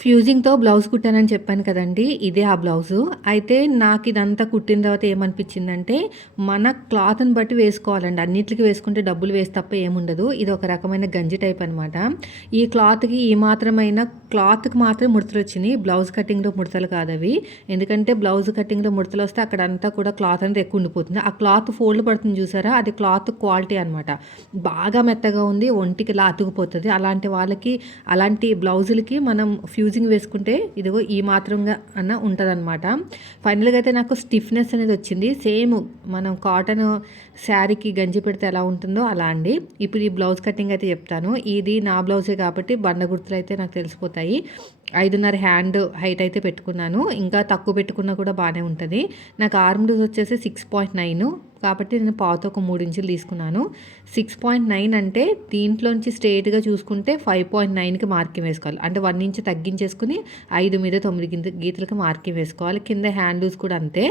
ఫ్యూజింగ్‌తో blouse కుట్టానని చెప్పాను కదండీ! ఇదే ఆ బ్లౌజు. అయితే నాకిదంతా కుట్టిన తర్వాత ఏమనిపించిందంటే, మన క్లాత్‌ని బట్టి వేసుకోవాలండి. అన్నిట్లికి వేసుకుంటే డబ్బులు వేస్ట్ తప్ప ఏముండదు. ఇది ఒక రకమైన గంజి టైప్ అనమాట. ఈ క్లాత్‌కి ఈ మాత్రమైన క్లాత్‌కి మాత్రమే ముడతలొచ్చినియి. బ్లౌజ్ కటింగ్‌లో ముడతలు కాదవి. ఎందుకంటే బ్లౌజ్ కటింగ్‌లో ముడతలొస్తే అక్కడంతా కూడా క్లాత్ అనేది ఎక్కువ ఉండిపోతుంది. ఆ క్లాత్ ఫోల్డ్ పడుతుంది చూసారా? అది క్లాత్ క్వాలిటీ అనమాట. బాగా మెత్తగా ఉంది. ఒంటికి ఇలా అతుకుపోతది. అలాంటి వాళ్ళకి అలాంటి బ్లౌజులకి మనం ఫ్యూజింగ్ వేసుకుంటే ఇదిగో ఈ మాత్రంగా అన్న ఉంటదనమాట. ఫైనల్‌గా అయితే నాకు స్టిఫ్‌నెస్ అనేది వచ్చింది. సేమ్ మనం కాటన్ శారీకి గంజి పెడితే ఎలా ఉంటుందో అలా అండి. ఇప్పుడు ఈ బ్లౌజ్ కటింగ్ అయితే చెప్తాను. ఇది నా బ్లౌజే కాబట్టి బండ గుర్తులైతే నాకు తెలిసిపోతాయి. 5.5 హ్యాండ్ హైట్ అయితే పెట్టుకున్నాను. ఇంకా తక్కువ పెట్టుకున్నా కూడా బానే ఉంటది. నాకు ఆర్మ్ లూజ్ వచ్చేసి 6.9 కాబట్టి నేను పావుతో ఒక 3 ఇంచులు తీసుకున్నాను. 6.9 అంటే దీంట్లోంచి స్ట్రెయిట్‌గా చూసుకుంటే 5.9కి మార్కింగ్ వేసుకోవాలి. అంటే 1 ఇంచ్ తగ్గించేసుకొని 5 మీద 9 గీతలకి మార్కింగ్ వేసుకోవాలి. కింద హ్యాండ్ లూజ్ కూడా అంతే.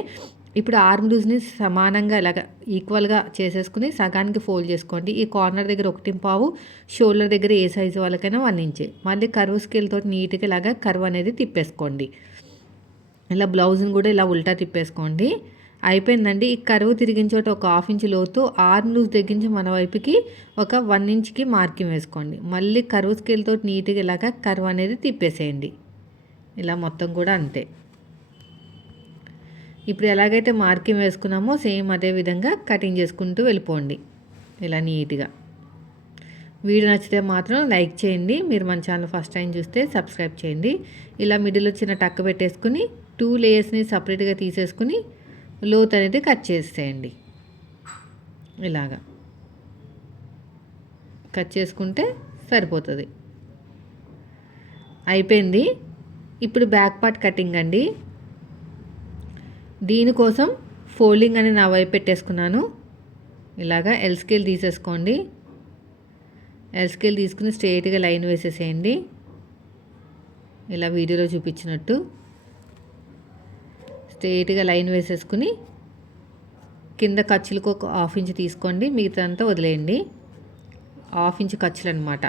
ఇప్పుడు ఆర్మ్ లూజ్‌ని సమానంగా ఇలాగ ఈక్వల్‌గా చేసేసుకొని సగానికి ఫోల్డ్ చేసుకోండి. ఈ కార్నర్ దగ్గర 1.5, షోల్డర్ దగ్గర ఏ సైజు వాళ్ళకైనా 1 ఇంచే. మళ్ళీ కర్వ్ స్కేల్ తోటి నీట్‌గా ఇలాగ కర్వ్ అనేది తిప్పేసుకోండి. ఇలా బ్లౌజ్‌ని కూడా ఇలా ఉల్టా తిప్పేసుకోండి. అయిపోయిందండి. ఈ కర్వ్ తిరిగిన చోట ఒక 1/2 ఇంచ్ లోతు ఆర్మ్ లూజ్ తగ్గించి మన వైపుకి ఒక 1 ఇంచ్‌కి మార్కింగ్ వేసుకోండి. మళ్ళీ కర్వ్ స్కేల్ తోటి నీట్‌గా ఇలాగ కర్వ్ అనేది తిప్పేసేయండి. ఇలా మొత్తం కూడా అంతే. ఇప్పుడు ఎలాగైతే మార్కింగ్ వేసుకున్నామో సేమ్ అదే విధంగా కటింగ్ చేసుకుంటూ వెళ్ళిపోండి. ఇలా నీట్‌గా. వీడియో నచ్చితే మాత్రం లైక్ చేయండి. మీరు మన ఛానల్ ఫస్ట్ టైం చూస్తే సబ్స్క్రైబ్ చేయండి. ఇలా మిడిల్‌లో చిన్న టక్ పెట్టేసుకొని 2 లేయర్స్‌ని సపరేట్‌గా తీసేసుకొని లోత్ అనేది కట్ చేసేయండి. ఇలాగా కట్ చేసుకుంటే సరిపోతుంది. అయిపోయింది. ఇప్పుడు బ్యాక్ పార్ట్ కటింగ్ అండి. దీనికోసం ఫోల్డింగ్ అని నా వైపు పెట్టేసుకున్నాను. ఇలాగా ఎల్ స్కేల్ తీసేసుకోండి. ఎల్ స్కేల్ తీసుకుని స్ట్రెయిట్‌గా లైన్ వేసేసేయండి. ఇలా వీడియోలో చూపించినట్టు స్ట్రెయిట్‌గా లైన్ వేసేసుకుని కింద ఖర్చులకు ఒక 1/2 ఇంచ్ తీసుకోండి. మిగతా అంతా వదిలేయండి. 1/2 ఇంచ్ ఖర్చులు అనమాట.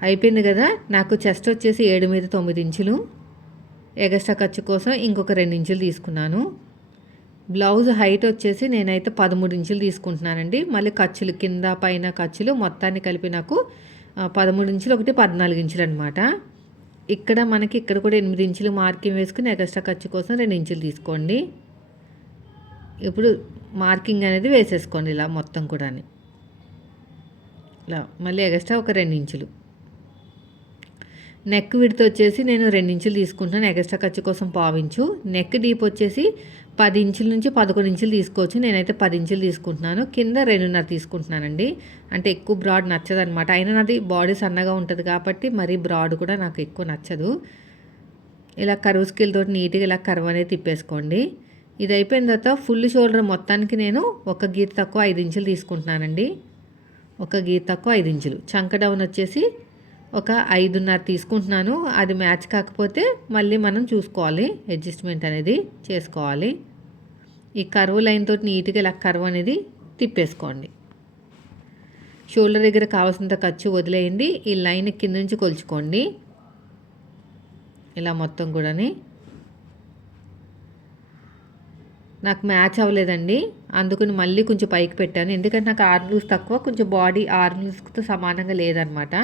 అయిపోయింది కదా. నాకు చెస్ట్ వచ్చేసి 7 మీద 9 ఇంచులు. ఎగస్ట్రా ఖర్చు కోసం ఇంకొక 2 ఇంచులు తీసుకున్నాను. బ్లౌజ్ హైట్ వచ్చేసి నేనైతే 13 ఇంచులు తీసుకుంటున్నానండి. మళ్ళీ ఖర్చులు కింద పైన ఖర్చులు మొత్తాన్ని కలిపి నాకు 13 ఇంచులు ఒకటి 14 ఇంచులు అనమాట. ఇక్కడ మనకి ఇక్కడ కూడా 8 ఇంచులు మార్కింగ్ వేసుకుని ఎగస్ట్రా ఖర్చు కోసం 2 ఇంచులు తీసుకోండి. ఇప్పుడు మార్కింగ్ అనేది వేసేసుకోండి ఇలా మొత్తం కూడా. ఇలా మళ్ళీ ఎగస్ట్రా ఒక 2 ఇంచులు. నెక్ విడ్త్ వచ్చేసి నేను 2 ఇంచులు తీసుకుంటున్నాను. ఎగస్ట్రా ఖర్చు కోసం 1/2 ఇంచు. నెక్ డీప్ వచ్చేసి 10 ఇంచుల నుంచి 11 ఇంచులు తీసుకోవచ్చు. నేనైతే 10 ఇంచులు తీసుకుంటున్నాను. కింద 2.5 తీసుకుంటున్నానండి. అంటే ఎక్కువ బ్రాడ్ నచ్చదనమాట. అయినా నాది బాడీ సన్నగా ఉంటుంది కాబట్టి మరీ బ్రాడ్ కూడా నాకు ఎక్కువ నచ్చదు. ఇలా కర్వ్ స్కేల్ తోటి నీట్‌గా ఇలా కర్వ్ అనేది తిప్పేసుకోండి. ఇది అయిపోయిన తర్వాత ఫుల్ షోల్డర్ మొత్తానికి నేను ఒక గీత తక్కువ 5 ఇంచులు తీసుకుంటున్నానండి. ఒక గీత తక్కువ 5 ఇంచులు. చంక డౌన్ వచ్చేసి ఒక 5.5 తీసుకుంటున్నాను. అది మ్యాచ్ కాకపోతే మళ్ళీ మనం చూసుకోవాలి. అడ్జస్ట్మెంట్ అనేది చేసుకోవాలి. ఈ కర్వ్ లైన్ తోటి నీట్‌గా ఇలా కర్వ్ అనేది తిప్పేసుకోండి. షోల్డర్ దగ్గర కావాల్సినంత ఖర్చు వదిలేయండి. ఈ లైన్ కింద నుంచి కొలుచుకోండి. ఇలా మొత్తం కూడాని నాకు మ్యాచ్ అవ్వలేదండి. అందుకని మళ్ళీ కొంచెం పైకి పెట్టాను. ఎందుకంటే నాకు ఆర్మ్ లూజ్ తక్కువ, కొంచెం బాడీ ఆర్మ్ లూజ్తో సమానంగా లేదనమాట.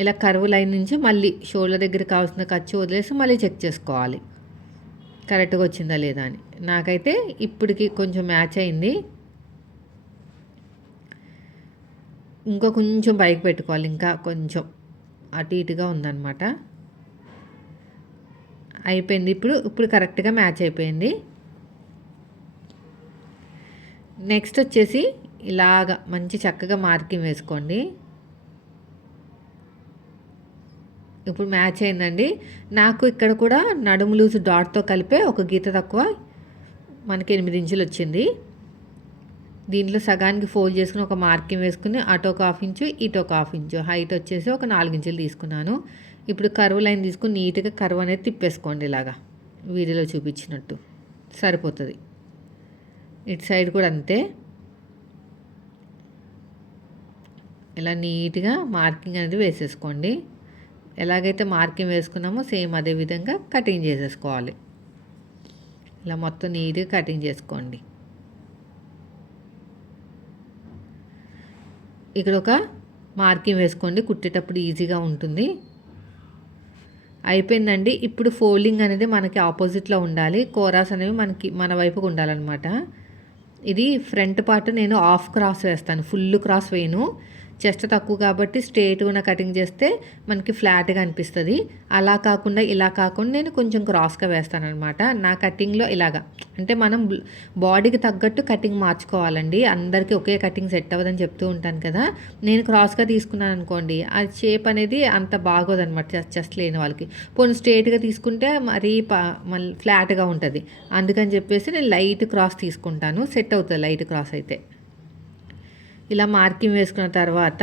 ఇలా కర్వ్ లైన్ నుంచి మళ్ళీ షోల్డర్ దగ్గర కావాల్సిన ఖర్చు వదిలేసి మళ్ళీ చెక్ చేసుకోవాలి కరెక్ట్గా వచ్చిందా లేదా అని. నాకైతే ఇప్పటికి కొంచెం మ్యాచ్ అయింది. ఇంకా కొంచెం పైకి పెట్టుకోవాలి. ఇంకా కొంచెం అటు ఇటుగా ఉందన్నమాట. అయిపోయింది. ఇప్పుడు కరెక్ట్గా మ్యాచ్ అయిపోయింది. నెక్స్ట్ వచ్చేసి ఇలాగా మంచి చక్కగా మార్కింగ్ వేసుకోండి. ఇప్పుడు మ్యాచ్ అయిందండి. నాకు ఇక్కడ కూడా నడుము లూజ్ డాట్తో కలిపే ఒక గీత తక్కువ మనకి 8 ఇంచులు వచ్చింది. దీంట్లో సగానికి ఫోల్డ్ చేసుకుని ఒక మార్కింగ్ వేసుకుని అటు ఒక 1/2 ఇంచు ఇటు ఒక 1/2 ఇంచు హైట్ వచ్చేసి ఒక 4 ఇంచులు తీసుకున్నాను. ఇప్పుడు కర్వ్ లైన్ తీసుకుని నీట్గా కర్వ్ అనేది తిప్పేసుకోండి. ఇలాగా వీడియోలో చూపించినట్టు సరిపోతుంది. ఇటు సైడ్ కూడా అంతే. ఇలా నీట్గా మార్కింగ్ అనేది వేసేసుకోండి. ఎలాగైతే మార్కింగ్ వేసుకున్నామో సేమ్ అదే విధంగా కటింగ్ చేసేసుకోవాలి. ఇలా మొత్తం నీట్గా కటింగ్ చేసుకోండి. ఇక్కడ ఒక మార్కింగ్ వేసుకోండి, కుట్టేటప్పుడు ఈజీగా ఉంటుంది. అయిపోయిందండి. ఇప్పుడు ఫోల్డింగ్ అనేది మనకి ఆపోజిట్లో ఉండాలి. కోరాస్ అనేవి మన వైపుకు ఉండాలన్నమాట. ఇది ఫ్రంట్ పార్ట్ నేను హాఫ్ క్రాస్ వేస్తాను, ఫుల్ క్రాస్ వేయను. చెస్ట్ తక్కువ కాబట్టి స్ట్రేట్గా కటింగ్ చేస్తే మనకి ఫ్లాట్గా అనిపిస్తుంది. అలా కాకుండా ఇలా కాకుండా నేను కొంచెం క్రాస్గా వేస్తాను అనమాట. నా కటింగ్లో ఇలాగా అంటే మనం బాడీకి తగ్గట్టు కటింగ్ మార్చుకోవాలండి. అందరికీ ఒకే కటింగ్ సెట్ అవ్వదని చెప్తూ ఉంటాను కదా. నేను క్రాస్గా తీసుకున్నాను అనుకోండి, ఆ షేప్ అనేది అంత బాగోదన్నమాట చెస్ట్ లేని వాళ్ళకి. పోనీ స్ట్రేట్గా తీసుకుంటే మరీ మళ్ళీ ఫ్లాట్గా ఉంటుంది. అందుకని చెప్పేసి నేను లైట్ క్రాస్ తీసుకుంటాను, సెట్ అవుతుంది లైట్ క్రాస్ అయితే. ఇలా మార్కింగ్ వేసుకున్న తర్వాత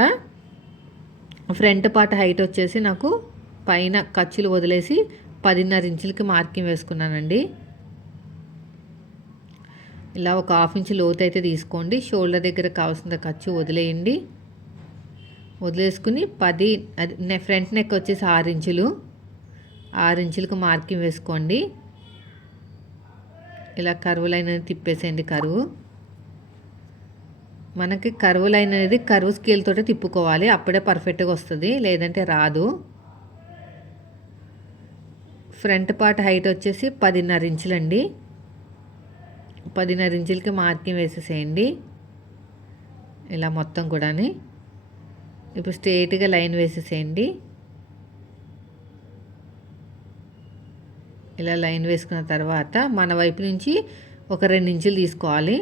ఫ్రంట్ పార్ట్ హైట్ వచ్చేసి నాకు పైన ఖర్చులు వదిలేసి 10.5 ఇంచులకి మార్కింగ్ వేసుకున్నానండి. ఇలా ఒక 1/2 ఇంచు లోతు అయితే తీసుకోండి. షోల్డర్ దగ్గర కావాల్సిన ఖర్చు వదిలేయండి. వదిలేసుకుని ఫ్రంట్ నెక్ వచ్చేసి 6 ఇంచులు, 6 ఇంచులకు మార్కింగ్ వేసుకోండి. ఇలా కర్వ్ లైన్ అనేది తిప్పేసేయండి. మనకి కర్వ్ లైన్ అనేది కర్వ్ స్కేల్ తోటి తిప్పుకోవాలి, అప్పుడే పర్ఫెక్ట్గా వస్తుంది, లేదంటే రాదు. ఫ్రంట్ పార్ట్ హైట్ వచ్చేసి 10.5 ఇంచులండి. 10.5 ఇంచులకి మార్కింగ్ వేసేసేయండి. ఇలా మొత్తం కూడా ఇప్పుడు స్ట్రేట్గా లైన్ వేసేసేయండి. ఇలా లైన్ వేసుకున్న తర్వాత మన వైపు నుంచి ఒక 2 ఇంచులు తీసుకోవాలి.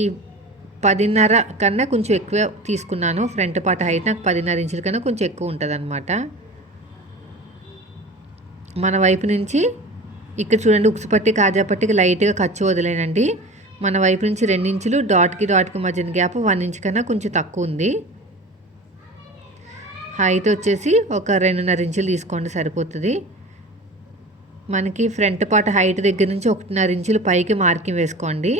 ఈ 10.5 కన్నా కొంచెం ఎక్కువ తీసుకున్నాను. ఫ్రంట్ పార్ట్ హైట్ నాకు 10.5 ఇంచుల కన్నా కొంచెం ఎక్కువ ఉంటుంది అనమాట. మన వైపు నుంచి ఇక్కడ చూడండి, ఉక్సుపట్టి కాజాపట్టికి లైట్గా ఖర్చు వదిలేనండి. మన వైపు నుంచి 2 ఇంచులు, డాట్కి మధ్యన గ్యాప్ 1 ఇంచ్ కన్నా కొంచెం తక్కువ ఉంది. హైట్ వచ్చేసి ఒక 2.5 ఇంచులు తీసుకోండి, సరిపోతుంది. మనకి ఫ్రంట్ పార్ట్ హైట్ దగ్గర నుంచి 1.5 ఇంచులు పైకి మార్కింగ్ వేసుకోండి.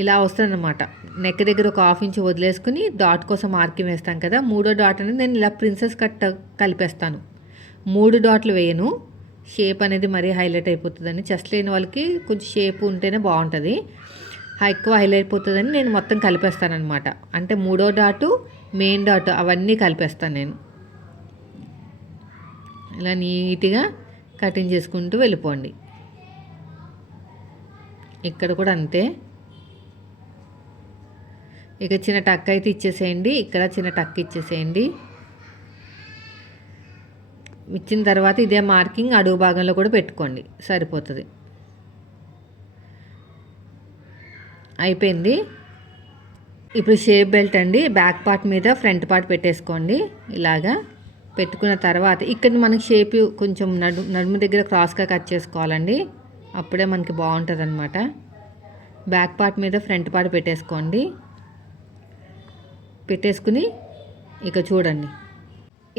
ఇలా వస్తుందన్నమాట. నెక్ దగ్గర ఒక 1/2 ఇంచు వదిలేసుకుని డాట్ కోసం మార్కింగ్ వేస్తాం కదా. 3వ డాట్ అనేది నేను ఇలా ప్రిన్సెస్ కట్ కలిపేస్తాను. 3 డాట్లు వేయను, షేప్ అనేది మరీ హైలైట్ అయిపోతుందని. చెస్ట్ లేని వాళ్ళకి కొంచెం షేప్ ఉంటేనే బాగుంటుంది, ఎక్కువ హైలైట్ అయిపోతుందని నేను మొత్తం కలిపేస్తాను అనమాట. అంటే 3వ డాటు, మెయిన్ డాట్ అవన్నీ కలిపేస్తాను నేను. ఇలా నీట్గా కటింగ్ చేసుకుంటూ వెళ్ళిపోండి. ఇక్కడ కూడా అంతే. ఇక చిన్న టక్ అయితే ఇచ్చేసేయండి, ఇక్కడ చిన్న టక్ ఇచ్చేసేయండి. ఇచ్చిన తర్వాత ఇదే మార్కింగ్ అడుగు భాగంలో కూడా పెట్టుకోండి, సరిపోతుంది. అయిపోయింది. ఇప్పుడు షేప్ బెల్ట్ అండి, బ్యాక్ పార్ట్ మీద ఫ్రంట్ పార్ట్ పెట్టేసుకోండి. ఇలాగా పెట్టుకున్న తర్వాత ఇక్కడ మనకి షేప్ కొంచెం నడుము దగ్గర క్రాస్గా కట్ చేసుకోవాలండి, అప్పుడే మనకి బాగుంటుంది అనమాట. బ్యాక్ పార్ట్ మీద ఫ్రంట్ పార్ట్ పెట్టేసుకోండి. పెట్టేసుకుని ఇక చూడండి,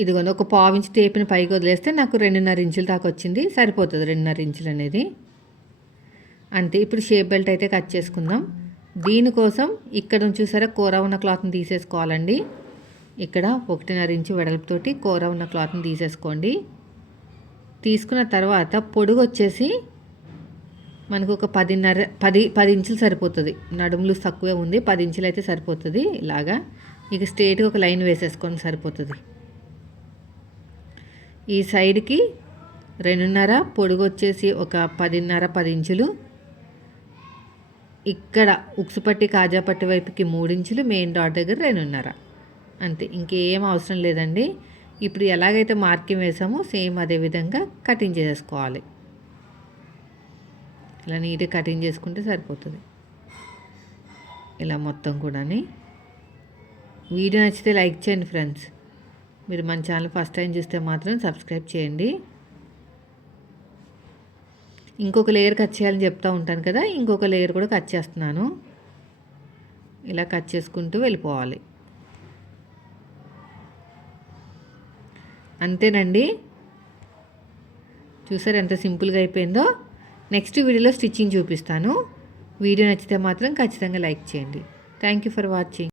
ఇదిగోండి ఒక 1/4 ఇంచు టేప్ని పైకి వదిలేస్తే నాకు 2.5 ఇంచుల దాకా వచ్చింది, సరిపోతుంది 2.5 ఇంచులు అనేది. అంతే. ఇప్పుడు షేప్ బెల్ట్ అయితే కట్ చేసుకుందాం. దీనికోసం ఇక్కడ చూసారా కూర ఉన్న క్లాత్ని తీసేసుకోవాలండి. ఇక్కడ 1.5 ఇంచు వెడల్పుతోటి కూర ఉన్న క్లాత్ని తీసేసుకోండి. తీసుకున్న తర్వాత పొడుగు వచ్చేసి మనకు ఒక 10 ఇంచులు సరిపోతుంది. నడుములు తక్కువే ఉంది, 10 ఇంచులు అయితే సరిపోతుంది. ఇలాగా ఇక స్ట్రేట్గా ఒక లైన్ వేసేసుకొని సరిపోతుంది. ఈ సైడ్కి 2.5, పొడుగు వచ్చేసి ఒక 10 ఇంచులు. ఇక్కడ ఉక్సుపట్టి కాజాపట్టి వైపుకి 3 ఇంచులు, మెయిన్ డాట్ దగ్గర 2.5. అంతే, ఇంకేం అవసరం లేదండి. ఇప్పుడు ఎలాగైతే మార్కింగ్ వేసామో సేమ్ అదే విధంగా కటింగ్ చేసుకోవాలి. ఇలా నీట్గా కటింగ్ చేసుకుంటే సరిపోతుంది. ఇలా మొత్తం కూడా. వీడియో నచ్చితే లైక్ చేయండి ఫ్రెండ్స్. మీరు మన ఛానల్ ఫస్ట్ టైం చూస్తే మాత్రం సబ్స్క్రైబ్ చేయండి. ఇంకొక లేయర్ కట్ చేయాలని చెప్తూ ఉంటాను కదా, ఇంకొక లేయర్ కూడా కట్ చేస్తున్నాను. ఇలా కట్ చేసుకుంటూ వెళ్ళిపోవాలి. అంతేనండి. చూసారు ఎంత సింపుల్గా అయిపోయిందో. నెక్స్ట్ వీడియోలో స్టిచ్చింగ్ చూపిస్తాను. వీడియో నచ్చితే మాత్రం ఖచ్చితంగా లైక్ చేయండి. Thank you for watching.